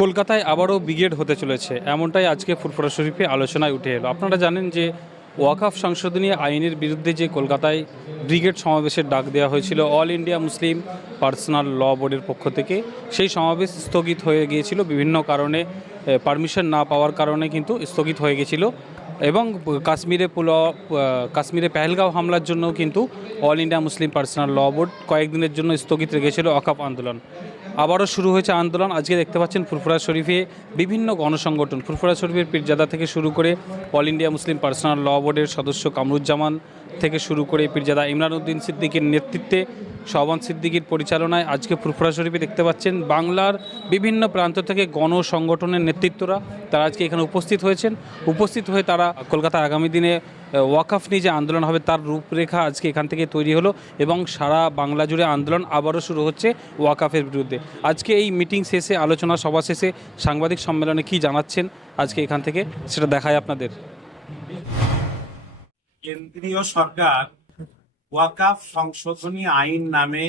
কলকাতায় আবারও ব্রিগেড হতে চলেছে, এমনটাই আজকে ফুরফুরা শরীফে আলোচনায় উঠে এলো। আপনারা জানেন যে ওয়াকাফ সংশোধনী আইনের বিরুদ্ধে যে কলকাতায় ব্রিগেড সমাবেশের ডাক দেওয়া হয়েছিল, All India Muslim Personal Law বোর্ডের পক্ষ থেকে, সেই সমাবেশ স্থগিত হয়ে গিয়েছিল বিভিন্ন কারণে পারমিশন না পাওয়ার কারণে কিন্তু স্থগিত হয়ে গেছিল এবং কাশ্মীরে পুল কাশ্মীরে পেহেলগাঁও হামলার জন্য কিন্তু All India Muslim Personal Law Board কয়েকদিনের জন্য স্থগিত রেখেছিল অকাপ আন্দোলন। আবারও শুরু হয়েছে আন্দোলন। আজকে দেখতে পাচ্ছেন ফুরফুরা শরীফে বিভিন্ন গণসংগঠন। ফুরফুরা শরীফের পীরজাদা থেকে শুরু করে All India Muslim Personal Law বোর্ডের সদস্য কামরুজ্জামান থেকে শুরু করে পীরজাদা ইমরান উদ্দিন সিদ্দিকীর নেতৃত্বে শওবান সিদ্দিকীর পরিচালনায় আজকে ফুরফুরা শরীফে দেখতে পাচ্ছেন বাংলার বিভিন্ন প্রান্ত থেকে গণসংগঠনের নেতৃত্বরা তারা আজকে এখানে উপস্থিত হয়েছেন। উপস্থিত হয়ে তারা কলকাতা আগামী দিনে ওয়াকাফ নিয়ে যে আন্দোলন হবে তার রূপরেখা আজকে এখান থেকে তৈরি হলো এবং সারা বাংলা জুড়ে আন্দোলন আবারও শুরু হচ্ছে ওয়াকাফের বিরুদ্ধে। আজকে এই মিটিং শেষে, আলোচনা সভা শেষে সাংবাদিক সম্মেলনে কি জানাচ্ছেন আজকে এখান থেকে সেটা দেখায় আপনাদের। কেন্দ্রীয় সরকার ওয়াকাফ সংশোধনী আইন নামে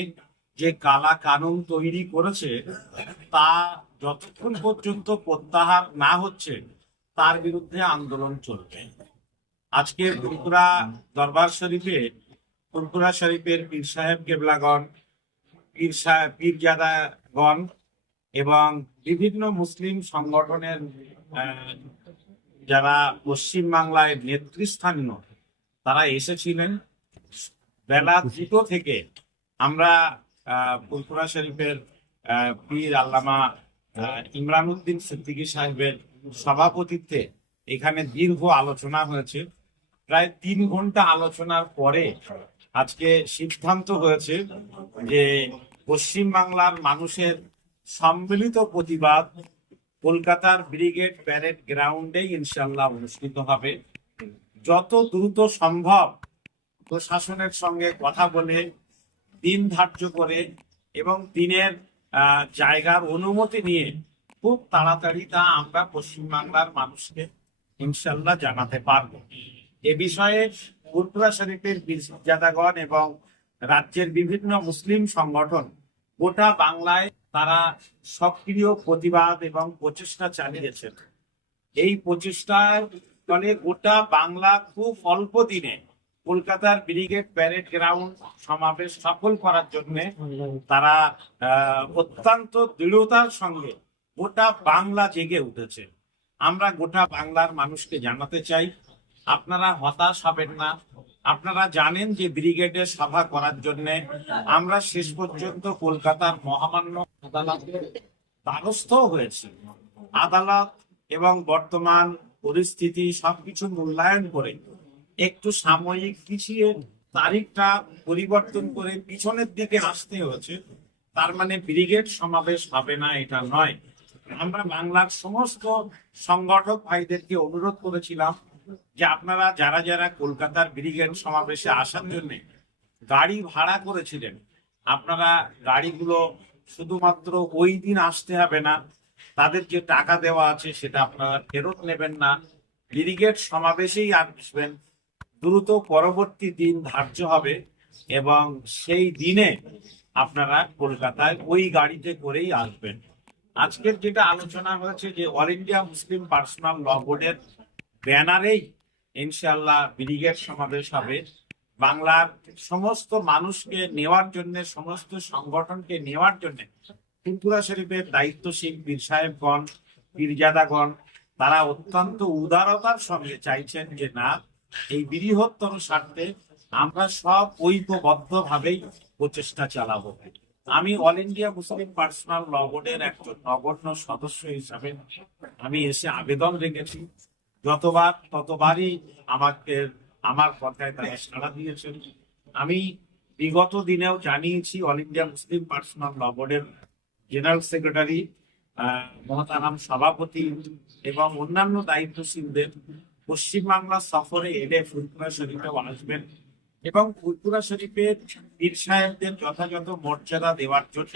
যে কালা কানুন তৈরি করেছে, তা যতক্ষণ পর্যন্ত প্রত্যাহার না হচ্ছে, তার বিরুদ্ধে আন্দোলন চলবে। আজকে ফুরফুরা দরবার শরীফে ফুরফুরা শরীফের পীর সাহেব কেবলাগণ, পীর সাহেব পীরজাদাগণ এবং বিভিন্ন মুসলিম সংগঠনের যারা পশ্চিম বাংলায় নেতৃস্থানীয় তারা এসেছিলেন বেলা দুটো থেকে। আমরা ফুলপুরা শরীফের পীর আল্লামা ইমরান উদ্দিন সিদ্দিকী সাহেবের সভাপতিত্বে এখানে দীর্ঘ আলোচনা হয়েছে। প্রায় তিন ঘণ্টা আলোচনার পরে আজকে সিদ্ধান্ত হয়েছে যে পশ্চিম বাংলার মানুষের সম্মিলিত প্রতিবাদ কলকাতার ব্রিগেড প্যারেড গ্রাউন্ডে ইনশাল্লাহ অনুষ্ঠিত হবে। যত দ্রুত সম্ভব প্রশাসনের সঙ্গে কথা বলে, দিন ধার্য করে এবং দিনের জায়গার অনুমতি নিয়ে খুব তাড়াতাড়ি তা আমরা পশ্চিমবাংলার মানুষকে ইনশাল্লাহ জানাতে পারব। এ বিষয়ে ফুরপুরা শরীফের জাদাগণ এবং রাজ্যের বিভিন্ন মুসলিম সংগঠন গোটা বাংলায় তারা সক্রিয় প্রতিবাদ এবং প্রচেষ্টা চালিয়েছেন। এই প্রচেষ্টার ফলে গোটা বাংলা খুব অল্প দিনে কলকাতার ব্রিগেড প্যারেড গ্রাউন্ড সমাবেশ সফল করার জন্য তারা অত্যন্ত দৃঢ়তার সঙ্গে গোটা বাংলা জেগে উঠেছে। আমরা গোটা বাংলার মানুষকে জানাতে চাই, আপনারা হতাশ হবেন না। আপনারা জানেন যে ব্রিগেডের সভা করার জন্য আমরা শেষ পর্যন্ত কলকাতার মহামান্য আদালতের দ্বারস্থ হয়েছি। আদালত এবং বর্তমান পরিস্থিতি সবকিছু মূল্যায়ন করে, একটু সাময়িক পিছিয়ে তারিখটা পরিবর্তন করে পিছনের দিকে আসতে হয়েছে তার মানে ব্রিগেড সমাবেশ হবে না, এটা নয়। আমরা বাংলার সমস্ত সংগঠক ভাইদেরকে অনুরোধ করেছিলাম যে আপনারা যারা যারা কলকাতার ব্রিগেড সমাবেশে আসার জন্য গাড়ি ভাড়া করেছিলেন, আপনারা গাড়িগুলো শুধুমাত্র ওই দিন আসতে হবে না তাদের যে টাকা দেওয়া আছে সেটা আপনারা ফেরত নেবেন না। ব্রিগেড সমাবেশেই আসবেন। দ্রুত পরবর্তী দিন ধার্য হবে এবং সেই দিনে আপনারা কলকাতায় ওই গাড়িতে করেই আসবেন। আজকের যেটা আলোচনা হয়েছে যে All India Muslim Personal Law বোর্ডের ব্যানারেই ইনশাল্লাহ ব্রিগেড সমাবেশ হবে। বাংলার সমস্ত মানুষকে নেওয়ার জন্য, সমস্ত সংগঠনকে নেওয়ার জন্য ত্রিপুরা শরীফের দায়িত্বশীল পীর সাহেবগণ, পীরজাদাগণ, তারা অত্যন্ত উদারতার সঙ্গে চাইছেন যে, না, এই বৃহত্তর স্বার্থে আমরা সব ঐক্যবদ্ধ ভাবেই প্রচেষ্টা চালাবো। আমি All India Muslim Personal Law বোর্ডের একজন নগণ্য সদস্য হিসাবে আমি এসে আবেদন রেখেছি। যতবার, ততবারই আমাকে, আমার কথায় তারা সাড়া দিয়েছেন। আমি বিগত দিনেও জানিয়েছি, All India Muslim Personal Law বোর্ডের জেনারেল সেক্রেটারি মহতারাম সভাপতি এবং অন্যান্য দায়িত্বশীলদের পশ্চিমবাংলা সফরে এলে ফুলপুরা শরীফেও আসবেন এবং ফুলপুরা শরীফের পীর সাহেবদের যথাযথ মর্যাদা দেওয়ার জন্য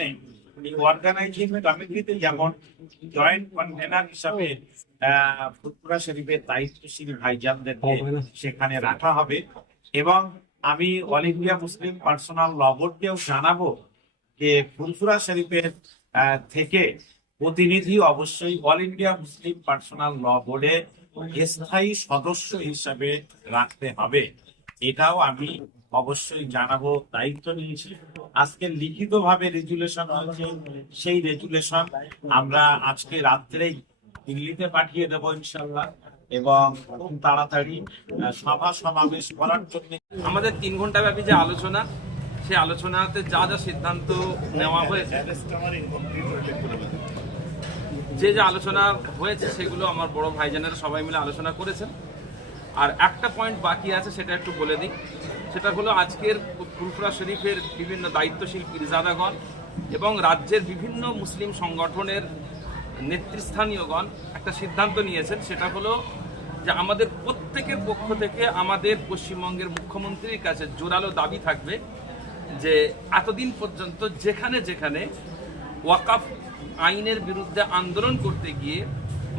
অর্গানাইজিং কমিটিতে যেমন জয়েন্ট কনভেনার হিসাবে ফুলপুরা শরীফের দায়িত্বশীল ভাইজানদেরকে সেখানে রাখা হবে এবং আমি All India Muslim Personal Law বোর্ডকেও জানাব যে ফুলপুরা শরীফের থেকে প্রতিনিধি অবশ্যই All India Muslim Personal Law বোর্ডে স্থায়ী সদস্য হিসাবে রাখতে হবে। এটাও আমি অবশ্যই জানাব, দায়িত্ব নিয়েছি। আজকে লিখিত ভাবে রেজুলেশন হয়েছে। সেই রেজুলেশন আমরা আজকে রাত্রেই দিল্লিতে পাঠিয়ে দেব ইনশাল্লাহ এবং খুব তাড়াতাড়ি সভা সমাবেশ করার জন্য। আমাদের তিন ঘণ্টা ব্যাপী যে আলোচনা সেই আলোচনাতে যা যা সিদ্ধান্ত নেওয়া হয়েছে, যে যে আলোচনা হয়েছে সেগুলো আমার বড় ভাইজানেরা সবাই মিলে আলোচনা করেছেন। আর একটা পয়েন্ট বাকি আছে, সেটা একটু বলে দিই। সেটা হলো আজকের ফুরফুরা শরীফের বিভিন্ন দায়িত্বশীল পীরজাদাগণ এবং রাজ্যের বিভিন্ন মুসলিম সংগঠনের নেতৃস্থানীয়গণ একটা সিদ্ধান্ত নিয়েছেন। সেটা হলো যে আমাদের প্রত্যেকের পক্ষ থেকে আমাদের পশ্চিমবঙ্গের মুখ্যমন্ত্রীর কাছে জোরালো দাবি থাকবে যে এতদিন পর্যন্ত যেখানে যেখানে ওয়াকাফ আইনের বিরুদ্ধে আন্দোলন করতে গিয়ে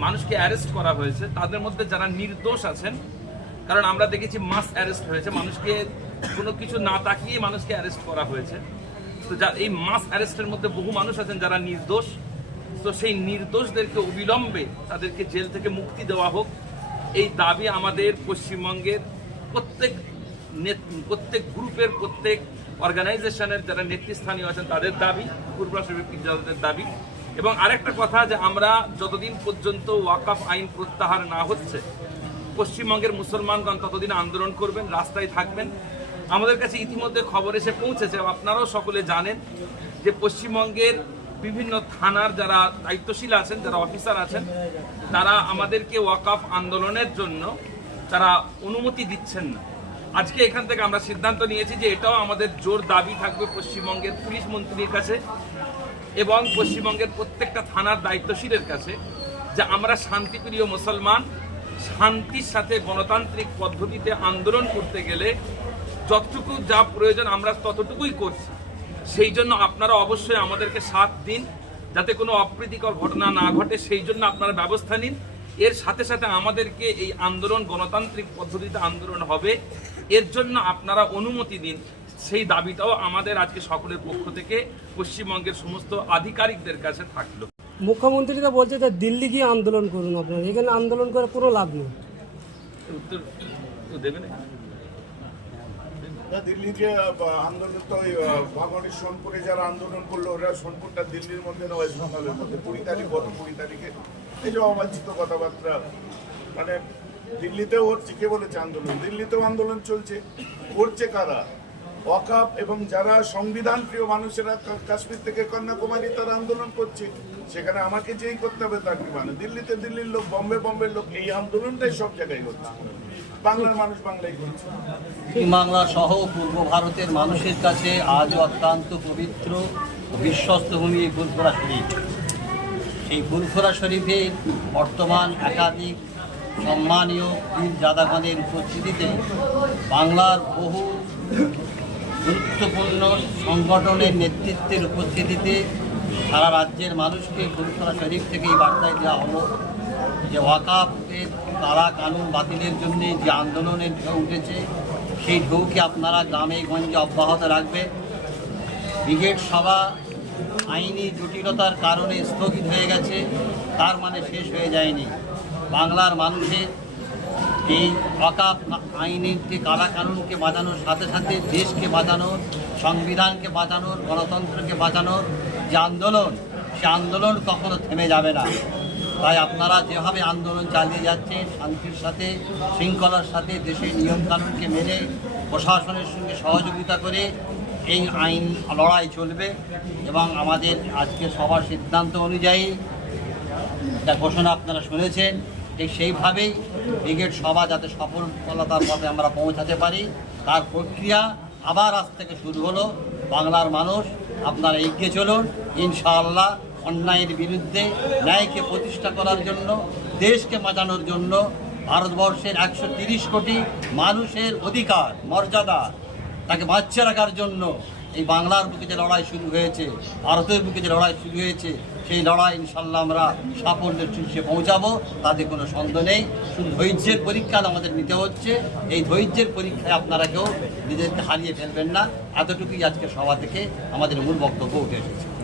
মানুষকে অ্যারেস্ট করা হয়েছে, তাদের মধ্যে যারা নির্দোষ আছেন, কারণ আমরা দেখেছি মাস অ্যারেস্ট হয়েছে, মানুষকে কোনো কিছু না তাকিয়ে মানুষকে অ্যারেস্ট করা হয়েছে। তো যা এই মাস অ্যারেস্টের মধ্যে বহু মানুষ আছেন যারা নির্দোষ। তো সেই নির্দোষদেরকে অবিলম্বে তাদেরকে জেল থেকে মুক্তি দেওয়া হোক, এই দাবি আমাদের পশ্চিমবঙ্গের প্রত্যেক প্রত্যেক গ্রুপের প্রত্যেক অর্গানাইজেশনের যারা নেতৃস্থানীয় আছেন, তাদের দাবি, পূর্বা শরীফের দাবি। এবং আরেকটা কথা যে আমরা যতদিন পর্যন্ত ওয়াকাফ আইন প্রত্যাহার না হচ্ছে, পশ্চিমবঙ্গের মুসলমানগণ ততদিন আন্দোলন করবেন, রাস্তায় থাকবেন। আমাদের কাছে ইতিমধ্যে খবর এসে পৌঁছেছে, আপনারাও সকলে জানেন যে পশ্চিমবঙ্গের বিভিন্ন থানার যারা দায়িত্বশীল আছেন, যারা অফিসার আছেন, তারা আমাদেরকে ওয়াকাফ আন্দোলনের জন্য তারা অনুমতি দিচ্ছেন না। আজকে এখান থেকে আমরা সিদ্ধান্ত নিয়েছি যে এটাও আমাদের জোর দাবি থাকবে পশ্চিমবঙ্গের পুলিশ মন্ত্রীর কাছে এবং পশ্চিমবঙ্গের প্রত্যেকটা থানার দায়িত্বশীলের কাছে যে আমরা শান্তিপ্রিয় মুসলমান, শান্তির সাথে গণতান্ত্রিক পদ্ধতিতে আন্দোলন করতে গেলে যতটুকু যা প্রয়োজন আমরা ততটুকুই করছি। সেই জন্য আপনারা অবশ্যই আমাদেরকে সাথ দিন, যাতে কোনো অপ্রীতিকর ঘটনা না ঘটে, সেই জন্য আপনারা ব্যবস্থা নিন। এর সাথে সাথে আমাদেরকে এই আন্দোলন, গণতান্ত্রিক পদ্ধতিতে আন্দোলন হবে। এর জন্য আপনারা অনুমতি দিন। সেই দাবিটাও আমাদের আজকে সকলের পক্ষ থেকে পশ্চিমবঙ্গের সমস্ত আধিকারিকদের কাছে থাকল। মুখ্যমন্ত্রী তো বলছে যে দিল্লি গিয়ে আন্দোলন করুন আপনারা। এখানে আন্দোলন করে কোনো লাভ নেই। উত্তর তো দেবে না না দিল্লি যে আন্দোলন তো ওই ভাঙড়ের সোনপুরে যারা আন্দোলন করল ওরা সোনপুরটা দিল্লির মধ্যে না ওয়েস্ট বেঙ্গলের মধ্যে? কুড়ি তারিখ গত কুড়ি তারিখে এই যে অবাঞ্ছিত কথাবার্তা মানে দিল্লিতেও হচ্ছে কে বলেছে আন্দোলন। দিল্লিতেও আন্দোলন চলছে। করছে কারা? ওয়াকাফ এবং যারা সংবিধান প্রিয় মানুষেরা কাশ্মীর থেকে কন্যাকুমারী তারা আন্দোলন করছে, সেখানে আমাকে যেই করতে হবে তার কি মানে? দিল্লিতে দিল্লির লোক, বম্বে বম্বের লোক, এই আন্দোলনটাই সব জায়গায় হচ্ছে। বাংলার মানুষ বাংলায় করছে। বাংলা সহ পূর্ব ভারতের মানুষের কাছে আজ অত্যন্ত পবিত্র বিশ্বস্ত ভূমি ফুলফোরা শরীফ। সেই ফুলফোরা শরীফে বর্তমান একাধিক সম্মানীয় বীর জাদাগণের উপস্থিতিতে বাংলার বহু গুরুত্বপূর্ণ সংগঠনের নেতৃত্বের উপস্থিতিতে সারা রাজ্যের মানুষকে ফুলফোরা শরীফ থেকে এই বার্তায় দেওয়া হলো যে ওয়াকাফের তারা কানুন বাতিলের জন্য যে আন্দোলনের ঢেউ উঠেছে, সেই ঢেউকে আপনারা গ্রামে গঞ্জে অব্যাহত রাখবেন ব্রিগেড সভা আইনি জটিলতার কারণে স্থগিত হয়ে গেছে, তার মানে শেষ হয়ে যায়নি। বাংলার মানুষের এই ওয়াকাফ আইনকে কালা কানুনকে বাঁচানোর সাথে সাথে দেশকে বাঁচানোর সংবিধানকে বাঁচানোর গণতন্ত্রকে বাঁচানোর যে আন্দোলন, সে আন্দোলন কখনো থেমে যাবে না। তাই আপনারা যেভাবে আন্দোলন চালিয়ে যাচ্ছেন, শান্তির সাথে, শৃঙ্খলার সাথে, দেশের নিয়মকানুনকে মেনে, প্রশাসনের সঙ্গে সহযোগিতা করে এই আইন লড়াই চলবে এবং আমাদের আজকে সবার সিদ্ধান্ত অনুযায়ী একটা ঘোষণা আপনারা শুনেছেন, ঠিক সেইভাবেই ব্রিগেড সভা যাতে সফলতার পথে আমরা পৌঁছাতে পারি। তার প্রক্রিয়া আবার আজ থেকে শুরু হলো। বাংলার মানুষ, আপনারা এগিয়ে চলুন। ইনশাআল্লাহ অন্যায়ের বিরুদ্ধে ন্যায়কে প্রতিষ্ঠা করার জন্য, দেশকে বাঁচানোর জন্য ভারতবর্ষের একশো কোটি মানুষের অধিকার, মর্যাদা তাকে বাচ্চা রাখার জন্য এই বাংলার বুকে যে লড়াই শুরু হয়েছে, ভারতের বুকে যে লড়াই শুরু হয়েছে, সেই লড়াই ইনশাল্লাহ আমরা সাফল্যের শীর্ষে পৌঁছাবো। তাতে কোনো সন্দেহ নেই। শুধু ধৈর্যের পরীক্ষা আমাদের নিতে হচ্ছে। এই ধৈর্যের পরীক্ষায় আপনারা কেউ নিজেদেরকে হারিয়ে ফেলবেন না। এতটুকুই আজকে সভা থেকে আমাদের মূল বক্তব্য উঠে এসেছে।